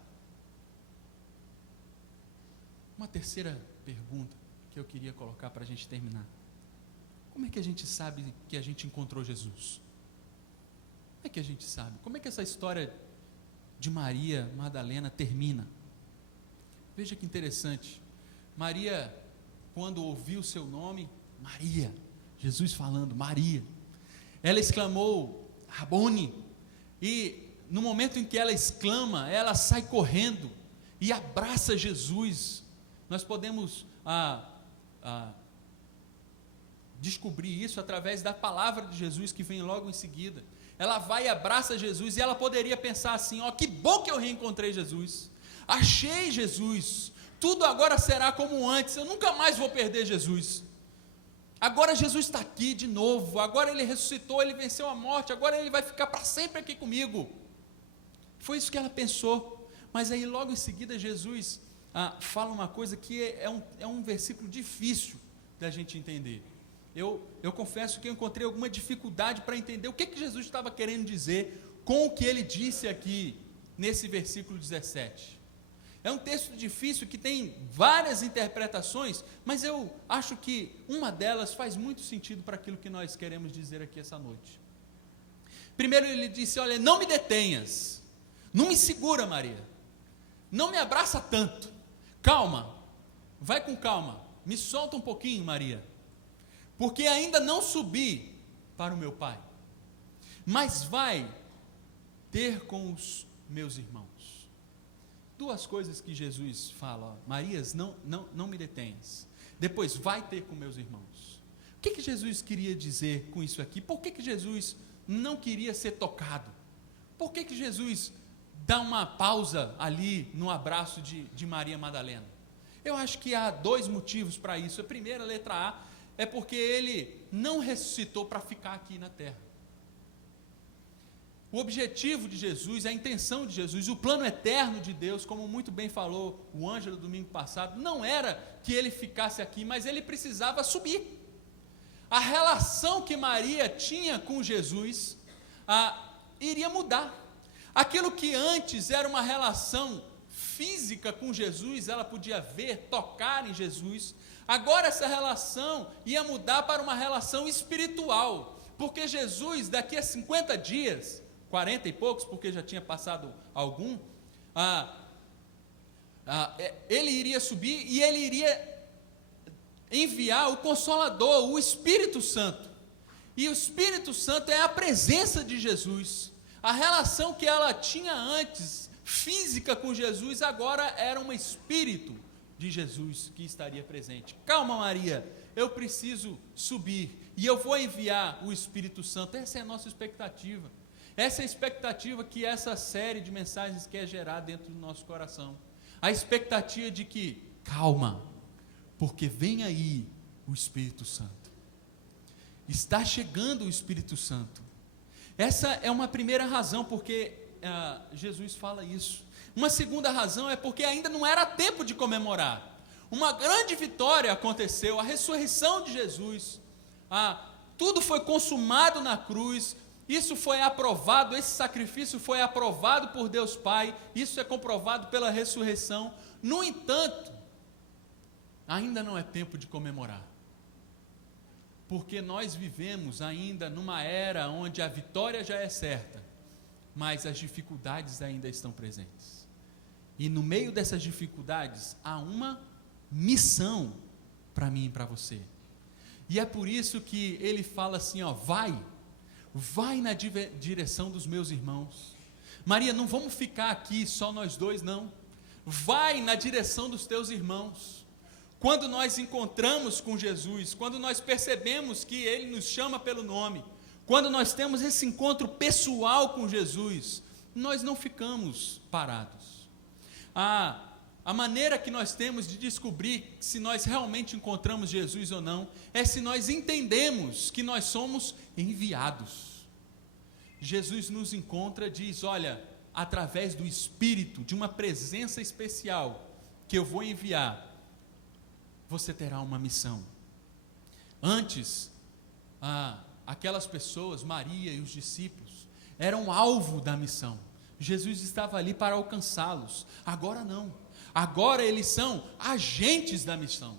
Uma terceira pergunta que eu queria colocar para a gente terminar. Como é que a gente sabe que a gente encontrou Jesus? Como é que a gente sabe? Como é que essa história de Maria Madalena termina? Veja que interessante. Maria, quando ouviu o seu nome, Maria, Jesus falando, Maria, ela exclamou, Rabone, e no momento em que ela exclama, ela sai correndo e abraça Jesus. Nós podemos descobrir isso através da palavra de Jesus que vem logo em seguida. Ela vai e abraça Jesus, e ela poderia pensar assim, ó, que bom que eu reencontrei Jesus, achei Jesus, tudo agora será como antes, eu nunca mais vou perder Jesus, agora Jesus está aqui de novo, agora Ele ressuscitou, Ele venceu a morte, agora Ele vai ficar para sempre aqui comigo. Foi isso que ela pensou, mas aí logo em seguida Jesus fala uma coisa que é um versículo difícil da gente entender. Eu confesso que eu encontrei alguma dificuldade para entender o que Jesus estava querendo dizer com o que ele disse aqui nesse versículo 17. É um texto difícil que tem várias interpretações, mas eu acho que uma delas faz muito sentido para aquilo que nós queremos dizer aqui essa noite. Primeiro ele disse, olha, não me detenhas, não me segura, Maria, não me abraça tanto, calma, vai com calma, me solta um pouquinho, Maria, porque ainda não subi para o meu Pai, mas vai ter com os meus irmãos. Duas coisas que Jesus fala, ó, Marias, não me detenhas, depois vai ter com meus irmãos. O que Jesus queria dizer com isso aqui? Por que Jesus não queria ser tocado? Por que Jesus dá uma pausa ali no abraço de Maria Madalena? Eu acho que há dois motivos para isso. A primeira, letra A, é porque Ele não ressuscitou para ficar aqui na terra. O objetivo de Jesus, a intenção de Jesus, o plano eterno de Deus, como muito bem falou o Ângelo domingo passado, não era que Ele ficasse aqui, mas Ele precisava subir. A relação que Maria tinha com Jesus iria mudar. Aquilo que antes era uma relação física com Jesus, ela podia ver, tocar em Jesus, agora essa relação ia mudar para uma relação espiritual, porque Jesus daqui a 50 dias, 40 e poucos, porque já tinha passado algum, ele iria subir e ele iria enviar o Consolador, o Espírito Santo, e o Espírito Santo é a presença de Jesus. A relação que ela tinha antes, física com Jesus, agora era um Espírito de Jesus que estaria presente. Calma, Maria, eu preciso subir, e eu vou enviar o Espírito Santo. Essa é a nossa expectativa. Essa é a expectativa que essa série de mensagens quer gerar dentro do nosso coração. A expectativa de que, calma, porque vem aí o Espírito Santo. Está chegando o Espírito Santo. Essa é uma primeira razão porque Jesus fala isso. Uma segunda razão é porque ainda não era tempo de comemorar. Uma grande vitória aconteceu, a ressurreição de Jesus. Tudo foi consumado na cruz. Isso foi aprovado, esse sacrifício foi aprovado por Deus Pai, isso é comprovado pela ressurreição. No entanto, ainda não é tempo de comemorar, porque nós vivemos ainda numa era onde a vitória já é certa, mas as dificuldades ainda estão presentes, e no meio dessas dificuldades há uma missão para mim e para você. E é por isso que ele fala assim, ó, vai na direção dos meus irmãos. Maria, não vamos ficar aqui só nós dois, não. Vai na direção dos teus irmãos. Quando nós encontramos com Jesus, quando nós percebemos que Ele nos chama pelo nome, quando nós temos esse encontro pessoal com Jesus, nós não ficamos parados. A maneira que nós temos de descobrir se nós realmente encontramos Jesus ou não, é se nós entendemos que nós somos enviados. Jesus nos encontra, diz, olha, através do Espírito, de uma presença especial que eu vou enviar, você terá uma missão. Antes, aquelas pessoas, Maria e os discípulos, eram alvo da missão. Jesus estava ali para alcançá-los. Agora não. Agora eles são agentes da missão.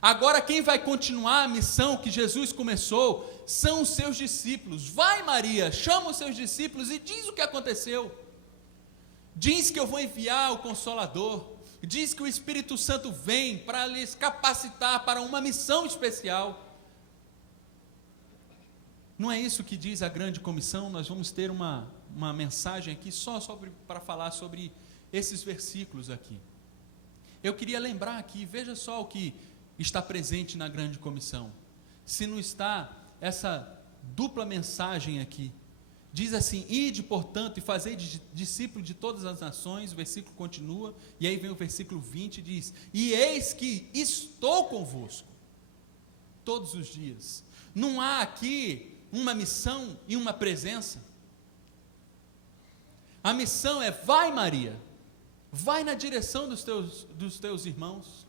Agora quem vai continuar a missão que Jesus começou são os seus discípulos. Vai, Maria, chama os seus discípulos e diz o que aconteceu. Diz que eu vou enviar o Consolador. Diz que o Espírito Santo vem para lhes capacitar para uma missão especial. Não é isso que diz a grande comissão? Nós vamos ter uma mensagem aqui só para falar sobre esses versículos aqui. Eu queria lembrar aqui, veja só o que está presente na grande comissão. Se não está essa dupla mensagem aqui. Diz assim, ide, portanto, e fazei discípulo de todas as nações, o versículo continua, e aí vem o versículo 20 e diz, e eis que estou convosco, todos os dias. Não há aqui uma missão e uma presença. A missão é, vai, Maria, vai na direção dos teus irmãos,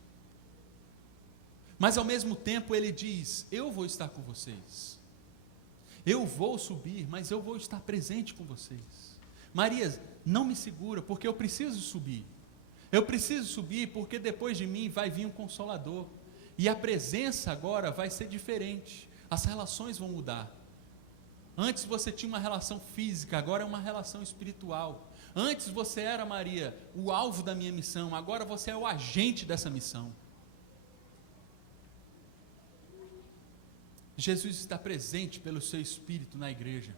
mas ao mesmo tempo ele diz, eu vou estar com vocês. Eu vou subir, mas eu vou estar presente com vocês. Maria, não me segura, porque eu preciso subir. Eu preciso subir, porque depois de mim vai vir um Consolador. E a presença agora vai ser diferente. As relações vão mudar. Antes você tinha uma relação física, agora é uma relação espiritual. Antes você era, Maria, o alvo da minha missão, agora você é o agente dessa missão. Jesus está presente pelo seu Espírito na igreja,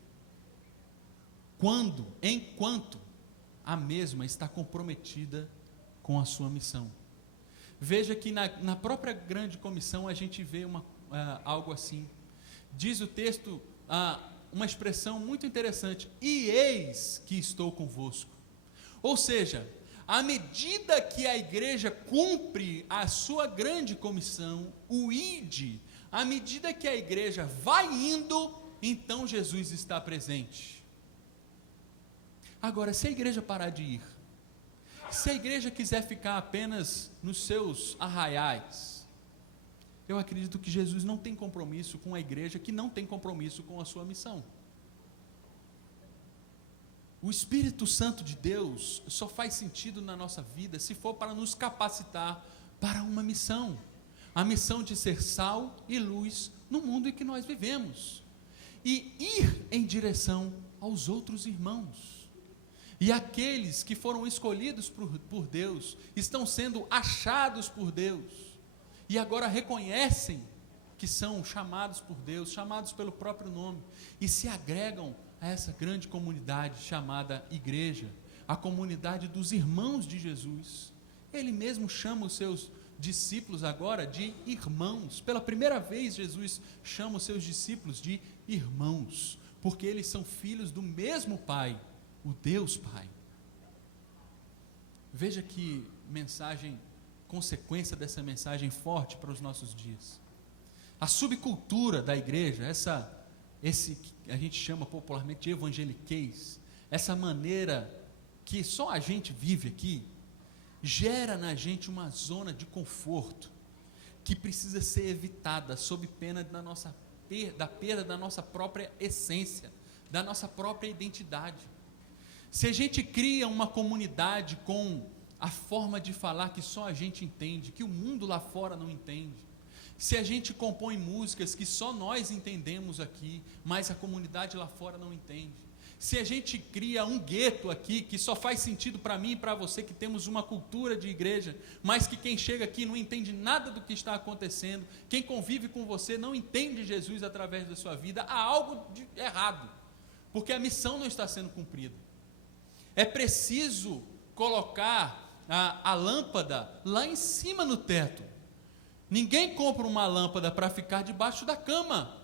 enquanto a mesma está comprometida com a sua missão. Veja que na própria grande comissão a gente vê algo assim. Diz o texto, uma expressão muito interessante, e eis que estou convosco. Ou seja, à medida que a igreja cumpre a sua grande comissão, o ide, à medida que a igreja vai indo, então Jesus está presente. Agora, se a igreja parar de ir, se a igreja quiser ficar apenas nos seus arraiais, eu acredito que Jesus não tem compromisso com a igreja que não tem compromisso com a sua missão. O Espírito Santo de Deus só faz sentido na nossa vida se for para nos capacitar para uma missão. A missão de ser sal e luz no mundo em que nós vivemos. E ir em direção aos outros irmãos. E aqueles que foram escolhidos por Deus, estão sendo achados por Deus. E agora reconhecem que são chamados por Deus, chamados pelo próprio nome. E se agregam a essa grande comunidade chamada igreja. A comunidade dos irmãos de Jesus. Ele mesmo chama os seus discípulos agora de irmãos. Pela primeira vez Jesus chama os seus discípulos de irmãos, porque eles são filhos do mesmo Pai, o Deus Pai. Veja que mensagem, consequência dessa mensagem forte para os nossos dias. A subcultura da igreja, esse que a gente chama popularmente de evangeliquez, essa maneira que só a gente vive aqui, gera na gente uma zona de conforto que precisa ser evitada sob pena da perda da nossa própria essência, da nossa própria identidade. Se a gente cria uma comunidade com a forma de falar que só a gente entende, que o mundo lá fora não entende, se a gente compõe músicas que só nós entendemos aqui, mas a comunidade lá fora não entende, se a gente cria um gueto aqui, que só faz sentido para mim e para você, que temos uma cultura de igreja, mas que quem chega aqui não entende nada do que está acontecendo, quem convive com você não entende Jesus através da sua vida, há algo de errado, porque a missão não está sendo cumprida. É preciso colocar a lâmpada lá em cima no teto. Ninguém compra uma lâmpada para ficar debaixo da cama.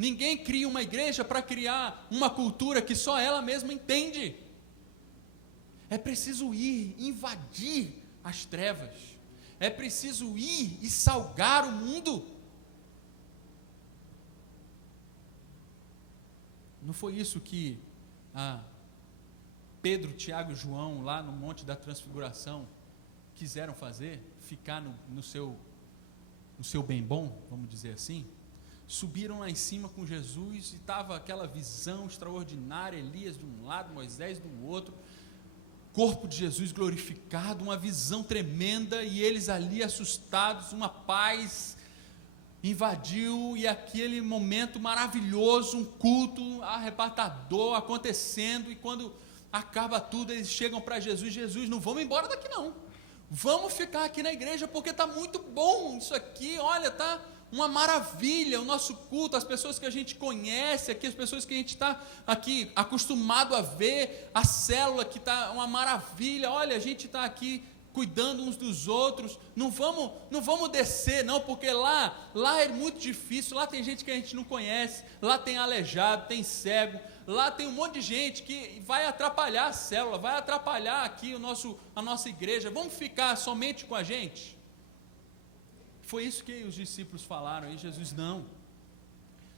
Ninguém cria uma igreja para criar uma cultura que só ela mesma entende. É preciso ir, invadir as trevas. É preciso ir e salgar o mundo. Não foi isso que Pedro, Tiago e João, lá no Monte da Transfiguração, quiseram fazer? Ficar no seu bem bom, vamos dizer assim? Subiram lá em cima com Jesus e estava aquela visão extraordinária, Elias de um lado, Moisés do outro, corpo de Jesus glorificado, uma visão tremenda, e eles ali assustados, uma paz invadiu, e aquele momento maravilhoso, um culto arrebatador acontecendo, e quando acaba tudo, eles chegam para Jesus: Jesus, não vamos embora daqui não, vamos ficar aqui na igreja, porque está muito bom isso aqui, olha, está uma maravilha o nosso culto, as pessoas que a gente conhece aqui, as pessoas que a gente está aqui acostumado a ver, a célula que está uma maravilha, olha, a gente está aqui cuidando uns dos outros, não vamos descer não, porque lá é muito difícil, lá tem gente que a gente não conhece, lá tem aleijado, tem cego, lá tem um monte de gente que vai atrapalhar a célula, vai atrapalhar aqui a nossa igreja, vamos ficar somente com a gente? Foi isso que os discípulos falaram, e Jesus: não,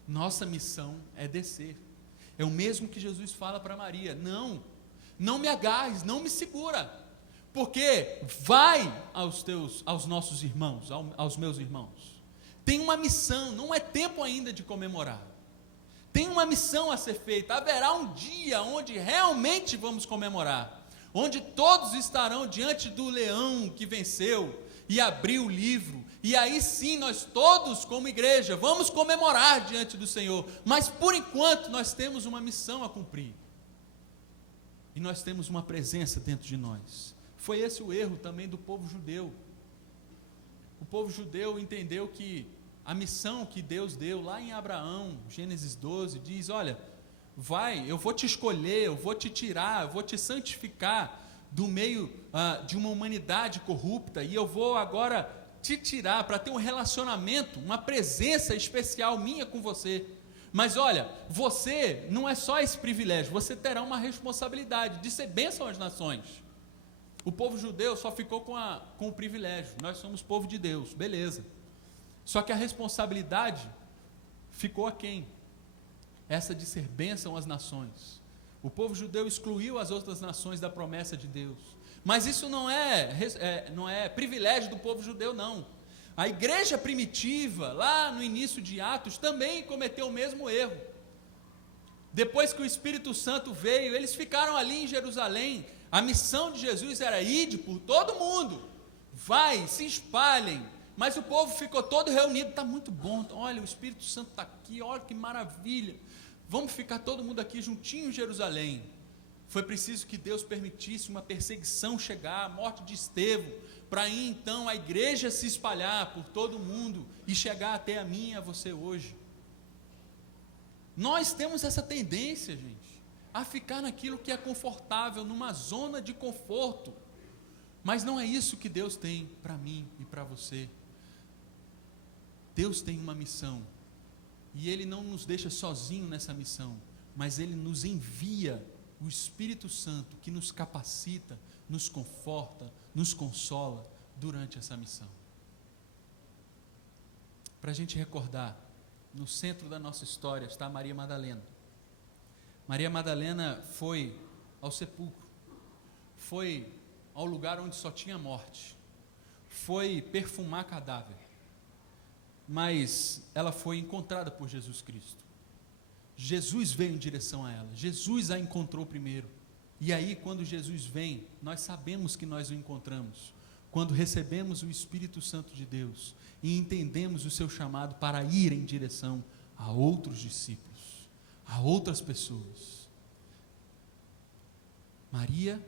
nossa missão é descer. É o mesmo que Jesus fala para Maria: não me agarres, não me segura, porque vai aos nossos irmãos, aos meus irmãos. Tem uma missão, não é tempo ainda de comemorar. Tem uma missão a ser feita. Haverá um dia onde realmente vamos comemorar, onde todos estarão diante do leão que venceu e abriu o livro, e aí sim nós todos como igreja vamos comemorar diante do Senhor, mas por enquanto nós temos uma missão a cumprir, e nós temos uma presença dentro de nós. Foi esse o erro também do povo judeu. O povo judeu entendeu que a missão que Deus deu lá em Abraão, Gênesis 12, diz: olha, vai, eu vou te escolher, eu vou te tirar, eu vou te santificar do meio de uma humanidade corrupta, e eu vou agora te tirar para ter um relacionamento, uma presença especial minha com você. Mas olha, você não é só esse privilégio, você terá uma responsabilidade de ser bênção às nações. O povo judeu só ficou com o privilégio, nós somos povo de Deus, beleza. Só que a responsabilidade ficou a quem? Essa de ser bênção às nações. O povo judeu excluiu as outras nações da promessa de Deus. Mas isso não é privilégio do povo judeu, não. A igreja primitiva, lá no início de Atos, também cometeu o mesmo erro. Depois que o Espírito Santo veio, eles ficaram ali em Jerusalém. A missão de Jesus era: ide por todo mundo, vai, se espalhem. Mas o povo ficou todo reunido: está muito bom, olha, o Espírito Santo está aqui, olha que maravilha, vamos ficar todo mundo aqui juntinho em Jerusalém. Foi preciso que Deus permitisse uma perseguição chegar, a morte de Estevão, para aí então a igreja se espalhar por todo mundo e chegar até a mim e a você hoje. Nós temos essa tendência, gente, a ficar naquilo que é confortável, numa zona de conforto, mas não é isso que Deus tem para mim e para você. Deus tem uma missão, e Ele não nos deixa sozinho nessa missão, mas Ele nos envia o Espírito Santo, que nos capacita, nos conforta, nos consola durante essa missão. Para a gente recordar, no centro da nossa história está Maria Madalena. Maria Madalena foi ao sepulcro, foi ao lugar onde só tinha morte, foi perfumar cadáver, mas ela foi encontrada por Jesus Cristo. Jesus veio em direção a ela, Jesus a encontrou primeiro, e aí quando Jesus vem, nós sabemos que nós o encontramos, quando recebemos o Espírito Santo de Deus, e entendemos o seu chamado para ir em direção a outros discípulos, a outras pessoas. Maria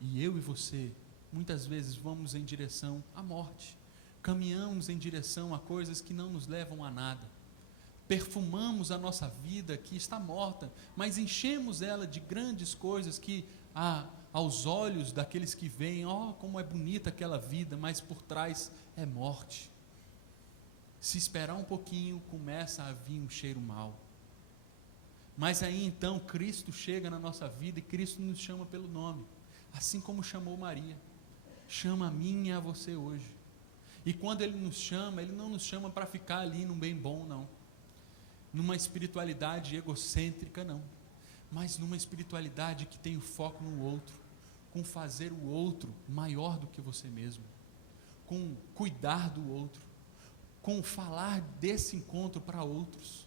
e eu e você, muitas vezes vamos em direção à morte, caminhamos em direção a coisas que não nos levam a nada, perfumamos a nossa vida que está morta, mas enchemos ela de grandes coisas que, aos olhos daqueles que veem, como é bonita aquela vida, mas por trás é morte. Se esperar um pouquinho, começa a vir um cheiro mau. Mas aí então Cristo chega na nossa vida e Cristo nos chama pelo nome, assim como chamou Maria. Chama a mim e a você hoje. E quando Ele nos chama, Ele não nos chama para ficar ali num bem bom, não. Numa espiritualidade egocêntrica, não. Mas numa espiritualidade que tem o foco no outro, com fazer o outro maior do que você mesmo, com cuidar do outro, com falar desse encontro para outros.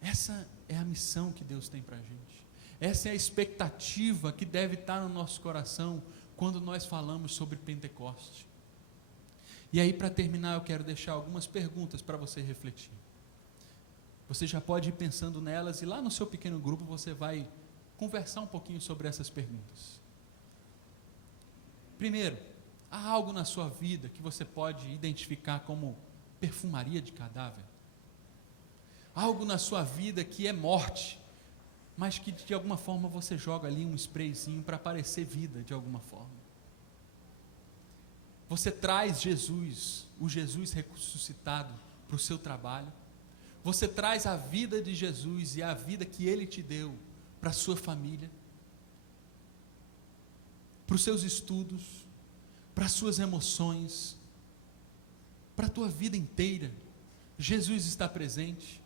Essa é a missão que Deus tem para a gente. Essa é a expectativa que deve estar no nosso coração quando nós falamos sobre Pentecoste. E aí, para terminar, eu quero deixar algumas perguntas para você refletir. Você já pode ir pensando nelas e lá no seu pequeno grupo você vai conversar um pouquinho sobre essas perguntas. Primeiro, há algo na sua vida que você pode identificar como perfumaria de cadáver? Algo na sua vida que é morte, mas que de alguma forma você joga ali um sprayzinho para parecer vida de alguma forma. Você traz Jesus, o Jesus ressuscitado, para o seu trabalho. Você traz a vida de Jesus e a vida que Ele te deu para a sua família, para os seus estudos, para as suas emoções, para a tua vida inteira. Jesus está presente.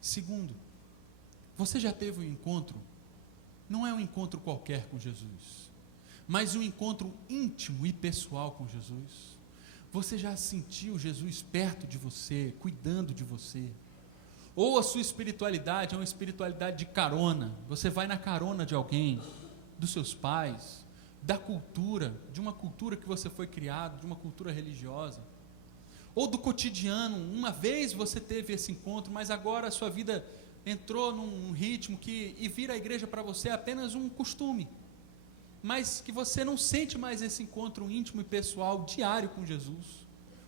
Segundo, você já teve um encontro, não é um encontro qualquer com Jesus, mas um encontro íntimo e pessoal com Jesus? Você já sentiu Jesus perto de você, cuidando de você? Ou a sua espiritualidade é uma espiritualidade de carona, você vai na carona de alguém, dos seus pais, da cultura, de uma cultura que você foi criado, de uma cultura religiosa, ou do cotidiano. Uma vez você teve esse encontro, mas agora a sua vida entrou num ritmo e vir à igreja para você é apenas um costume, mas que você não sente mais esse encontro íntimo e pessoal diário com Jesus.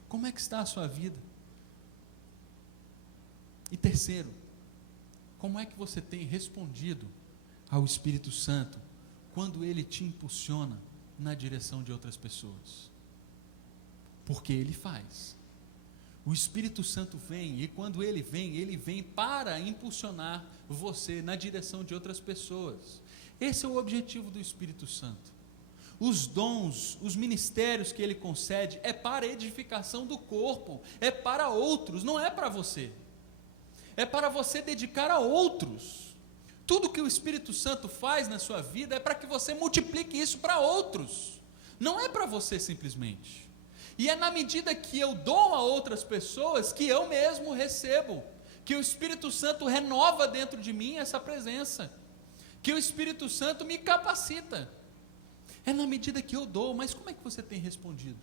Como é que está a sua vida? E terceiro, como é que você tem respondido ao Espírito Santo quando Ele te impulsiona na direção de outras pessoas? Porque Ele faz. O Espírito Santo vem, e quando Ele vem para impulsionar você na direção de outras pessoas. Esse é o objetivo do Espírito Santo. Os dons, os ministérios que Ele concede é para a edificação do corpo, é para outros, não é para você. É para você dedicar a outros. Tudo que o Espírito Santo faz na sua vida é para que você multiplique isso para outros. Não é para você simplesmente. E é na medida que eu dou a outras pessoas que eu mesmo recebo, que o Espírito Santo renova dentro de mim essa presença, que o Espírito Santo me capacita. É na medida que eu dou. Mas como é que você tem respondido?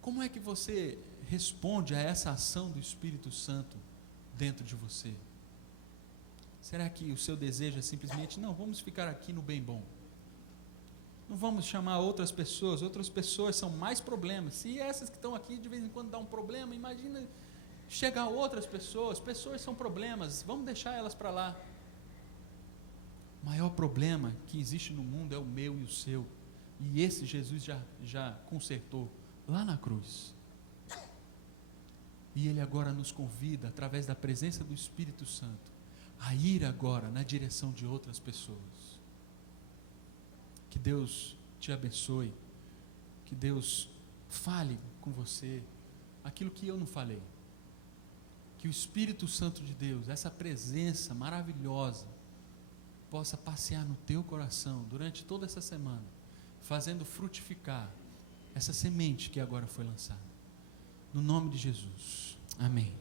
Como é que você responde a essa ação do Espírito Santo dentro de você? Será que o seu desejo é simplesmente, não, vamos ficar aqui no bem bom, não vamos chamar outras pessoas são mais problemas. Se essas que estão aqui de vez em quando dá um problema, imagina chegar outras pessoas são problemas, vamos deixar elas para lá. O maior problema que existe no mundo é o meu e o seu, e esse Jesus já consertou lá na cruz. E Ele agora nos convida, através da presença do Espírito Santo, a ir agora na direção de outras pessoas. Que Deus te abençoe, que Deus fale com você aquilo que eu não falei, que o Espírito Santo de Deus, essa presença maravilhosa, possa passear no teu coração durante toda essa semana, fazendo frutificar essa semente que agora foi lançada, no nome de Jesus, amém.